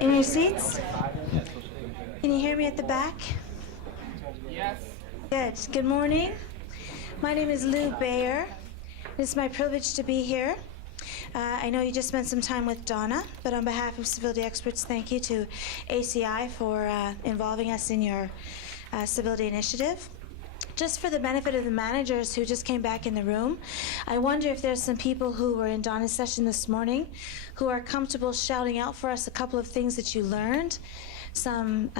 In your seats? Can you hear me at the back? Yes. Good. Good morning. My name is Lou Bayer. It's my privilege to be here. I know you just spent some time with Donna, but on behalf of Civility Experts, thank you to ACI for involving us in your civility initiative. Just for the benefit of the managers who just came back in the room, I wonder if there's some people who were in Donna's session this morning who are comfortable shouting out for us a couple of things that you learned, something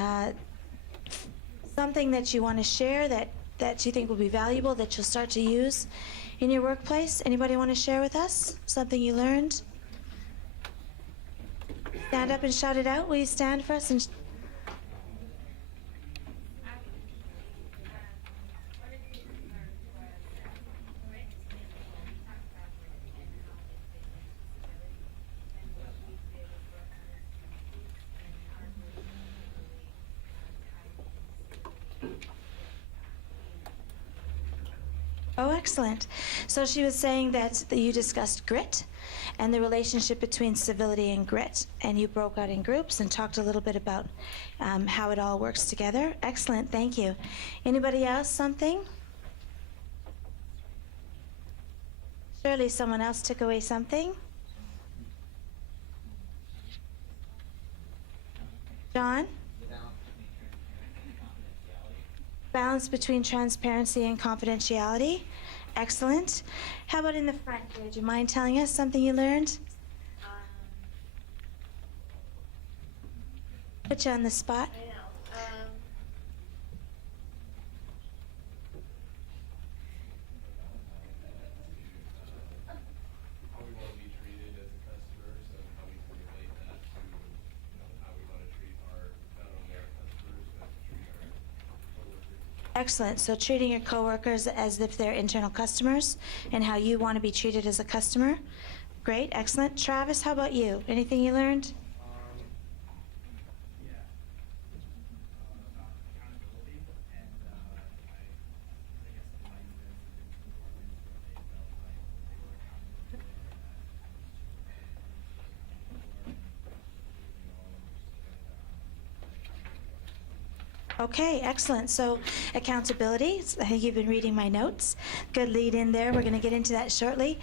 that you want to share that you think will be valuable that you'll start to use in your workplace. Anybody want to share with us something you learned? Stand up and shout it out. Will you stand for us and Oh, excellent. So she was saying that you discussed grit and the relationship between civility and grit, and you broke out in groups and talked a little bit about how it all works together. Excellent, thank you. Anybody else, something? Surely someone else took away something. John? Balance between transparency and confidentiality. Excellent. How about in the front here? Do you mind telling us something you learned? Put you on the spot. I know. How we want to be treated as customers and how we can relate that to, how we want to treat not only our customers, but treat our coworkers. Excellent. So treating your coworkers as if they're internal customers and how you want to be treated as a customer. Great. Excellent. Travis, how about you? Anything you learned? Yeah, about accountability, and I guess in my events, different departments where they felt like they were accountable Okay, excellent. So accountability, I think you've been reading my notes. Good lead in there. We're going to get into that shortly.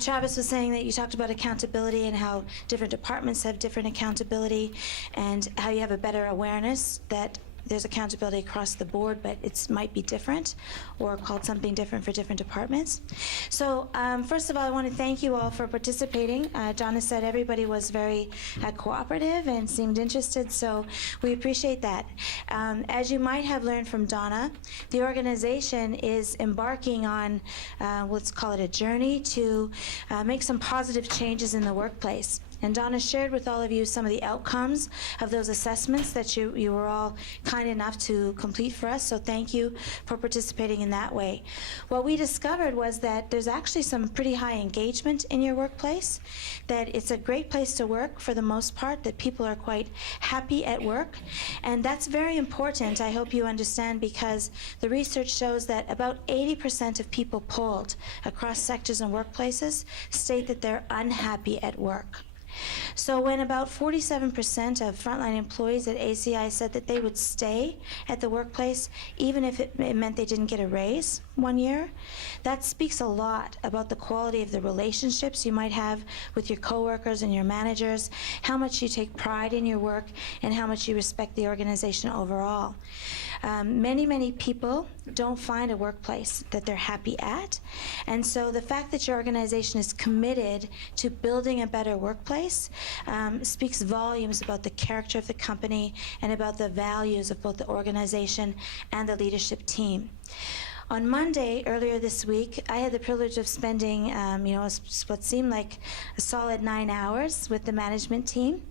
Travis was saying that you talked about accountability and how different departments have different accountability and how you have a better awareness that there's accountability across the board, but it might be different or called something different for different departments. So first of all, I want to thank you all for participating. Donna said everybody was very cooperative and seemed interested, so we appreciate that. As you might have learned from Donna, the organization is embarking on, let's call it a journey, to make some positive changes in the workplace. And Donna shared with all of you some of the outcomes of those assessments that you were all kind enough to complete for us, so thank you for participating in that way. What we discovered was that there's actually some pretty high engagement in your workplace, that it's a great place to work for the most part, that people are quite happy at work, and that's very important, I hope you understand, because the research shows that about 80% of people polled across sectors and workplaces state that they're unhappy at work. So when about 47% of frontline employees at ACI said that they would stay at the workplace even if it meant they didn't get a raise one year, that speaks a lot about the quality of the relationships you might have with your coworkers and your managers, how much you take pride in your work, and how much you respect the organization overall. Many people don't find a workplace that they're happy at, and so the fact that your organization is committed to building a better workplace speaks volumes about the character of the company and about the values of both the organization and the leadership team. On Monday, earlier this week, I had the privilege of spending, what seemed like a solid 9 hours with the management team.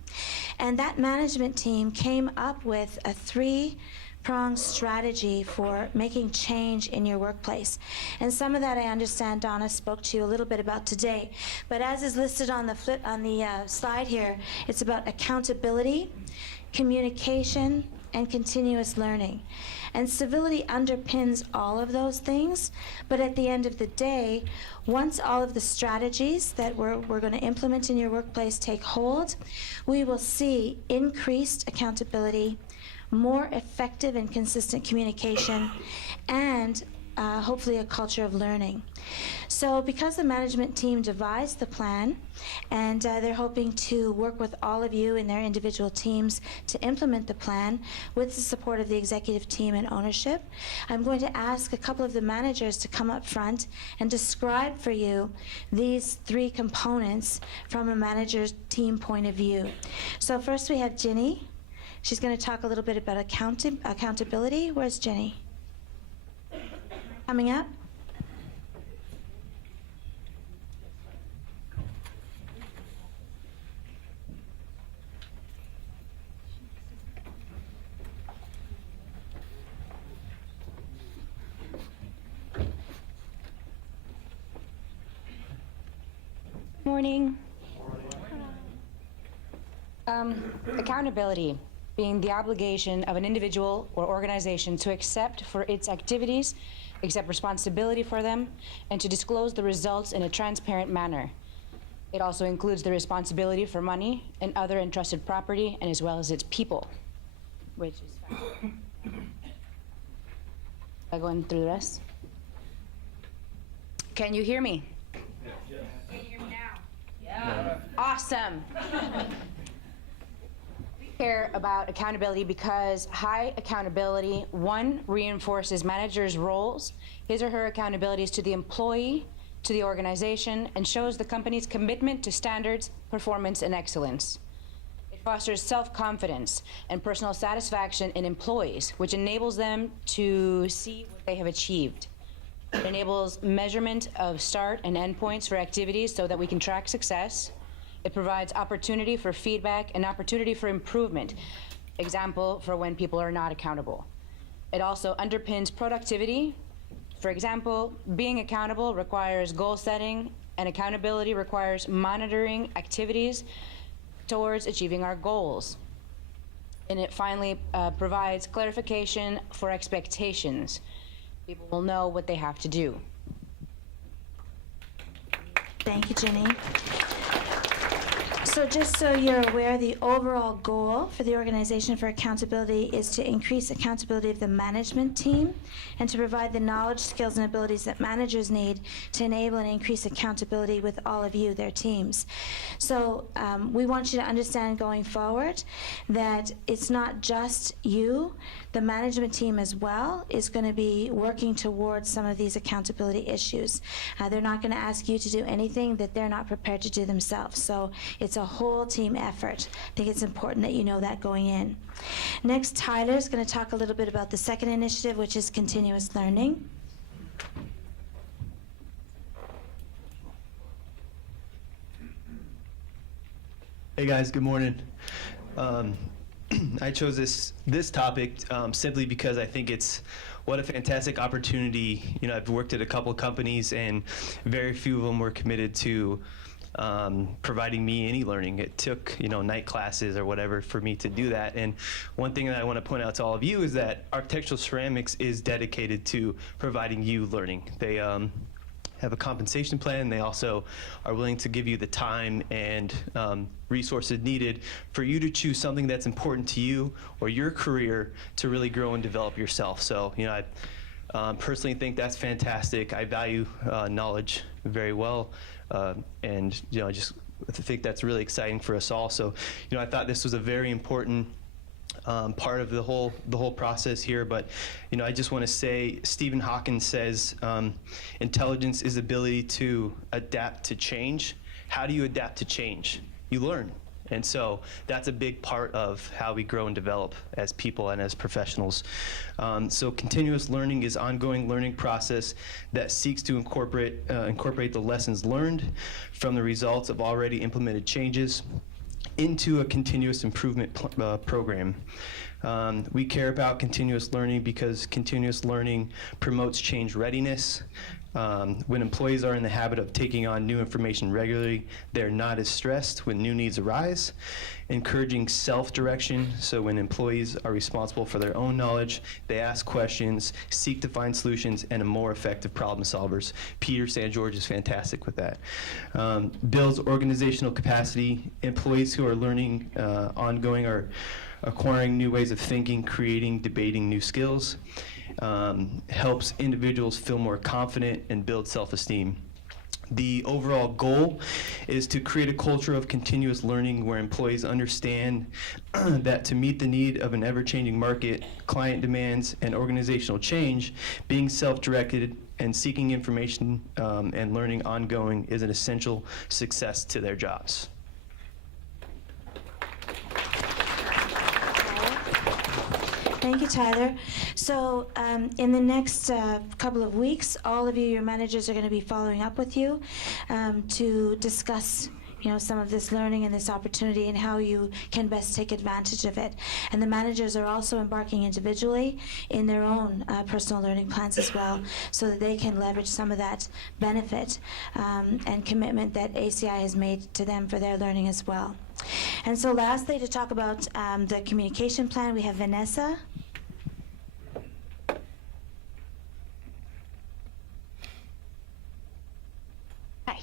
And that management team came up with a three-pronged strategy for making change in your workplace. And some of that I understand Donna spoke to you a little bit about today. But as is listed on the slide here, it's about accountability, communication, and continuous learning. And civility underpins all of those things, but at the end of the day, once all of the strategies that we're going to implement in your workplace take hold, we will see increased accountability, more effective and consistent communication, and hopefully a culture of learning. So because the management team devised the plan, and they're hoping to work with all of you in their individual teams to implement the plan with the support of the executive team and ownership, I'm going to ask a couple of the managers to come up front and describe for you these three components from a manager's team point of view. So first we have Ginny. She's going to talk a little bit about accountability. Where's Ginny? Coming up. Morning. Accountability being the obligation of an individual or organization to accept for its activities, accept responsibility for them, and to disclose the results in a transparent manner. It also includes the responsibility for money and other entrusted property, and as well as its people, which is I going through the rest? Can you hear me? Yes. Can you hear me now? Yeah. Awesome. We care about accountability because high accountability, one, reinforces managers' roles, his or her accountabilities to the employee, to the organization, and shows the company's commitment to standards, performance, and excellence. It fosters self-confidence and personal satisfaction in employees, which enables them to see what they have achieved. It enables measurement of start and end points for activities so that we can track success. It provides opportunity for feedback and opportunity for improvement, example, for when people are not accountable. It also underpins productivity. For example, being accountable requires goal setting, and accountability requires monitoring activities towards achieving our goals. And it finally provides clarification for expectations. People will know what they have to do. Thank you, Ginny. So just so you're aware, the overall goal for the Organization for Accountability is to increase accountability of the management team and to provide the knowledge, skills, and abilities that managers need to enable and increase accountability with all of you, their teams. So we want you to understand going forward that it's not just you, the management team as well is going to be working towards some of these accountability issues. They're not going to ask you to do anything that they're not prepared to do themselves. So it's a whole team effort. I think it's important that you know that going in. Next, Tyler's going to talk a little bit about the second initiative, which is continuous learning. Hey guys, good morning. I chose this topic simply because I think it's what a fantastic opportunity. You know, I've worked at a couple of companies and very few of them were committed to providing me any learning. It took, night classes or whatever for me to do that. And one thing that I want to point out to all of you is that Architectural Ceramics is dedicated to providing you learning. They have a compensation plan. They also are willing to give you the time and resources needed for you to choose something that's important to you or your career to really grow and develop yourself. So, I personally think that's fantastic. I value knowledge very well, and I just think that's really exciting for us all. So, I thought this was a very important part of the whole process here. But I just want to say, Stephen Hawking says intelligence is ability to adapt to change. How do you adapt to change? You learn. And so that's a big part of how we grow and develop as people and as professionals. So continuous learning is ongoing learning process that seeks to incorporate the lessons learned from the results of already implemented changes into a continuous improvement program. We care about continuous learning because continuous learning promotes change readiness, When employees are in the habit of taking on new information regularly, they're not as stressed when new needs arise. Encouraging self-direction, so when employees are responsible for their own knowledge, they ask questions, seek to find solutions, and are more effective problem solvers. Peter St. George is fantastic with that. Builds organizational capacity. Employees who are learning ongoing are acquiring new ways of thinking, creating, debating new skills. Helps individuals feel more confident and build self-esteem. The overall goal is to create a culture of continuous learning where employees understand that to meet the need of an ever-changing market, client demands, and organizational change, being self-directed and seeking information and learning ongoing is an essential success to their jobs. Thank you, Tyler. So in the next couple of weeks, all of you, your managers, are going to be following up with you to discuss some of this learning and this opportunity and how you can best take advantage of it. And the managers are also embarking individually in their own personal learning plans as well, so that they can leverage some of that benefit and commitment that ACI has made to them for their learning as well. And so lastly, to talk about the communication plan, we have Vanessa. Hi.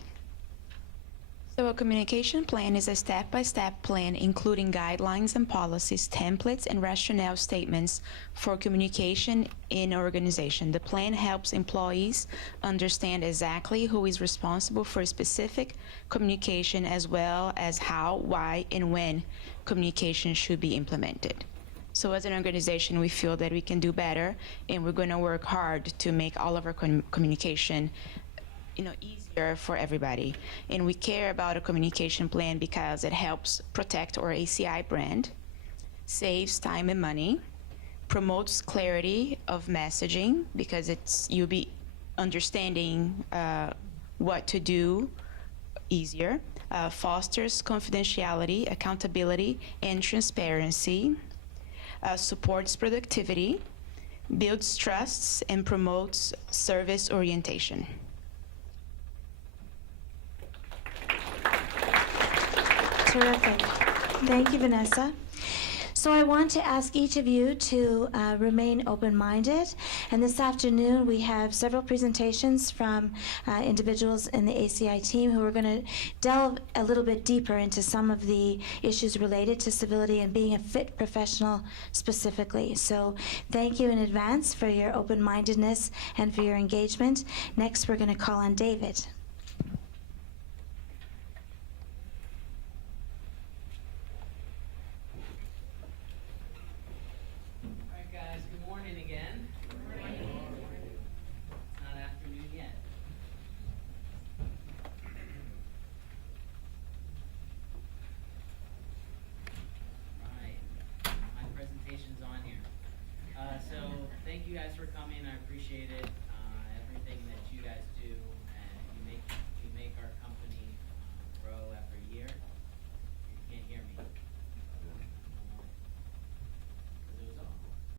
So a communication plan is a step-by-step plan including guidelines and policies, templates, and rationale statements for communication in an organization. The plan helps employees understand exactly who is responsible for specific communication, as well as how, why, and when communication should be implemented. So as an organization, we feel that we can do better, and we're going to work hard to make all of our communication easier for everybody. And we care about a communication plan because it helps protect our ACI brand, saves time and money, promotes clarity of messaging because you'll be understanding what to do easier, fosters confidentiality, accountability, and transparency, supports productivity, builds trusts, and promotes service orientation. Terrific. Thank you, Vanessa. So I want to ask each of you to remain open-minded. And this afternoon, we have several presentations from individuals in the ACI team who are going to delve a little bit deeper into some of the issues related to civility and being a fit professional specifically. So thank you in advance for your open-mindedness and for your engagement. Next, we're going to call on David.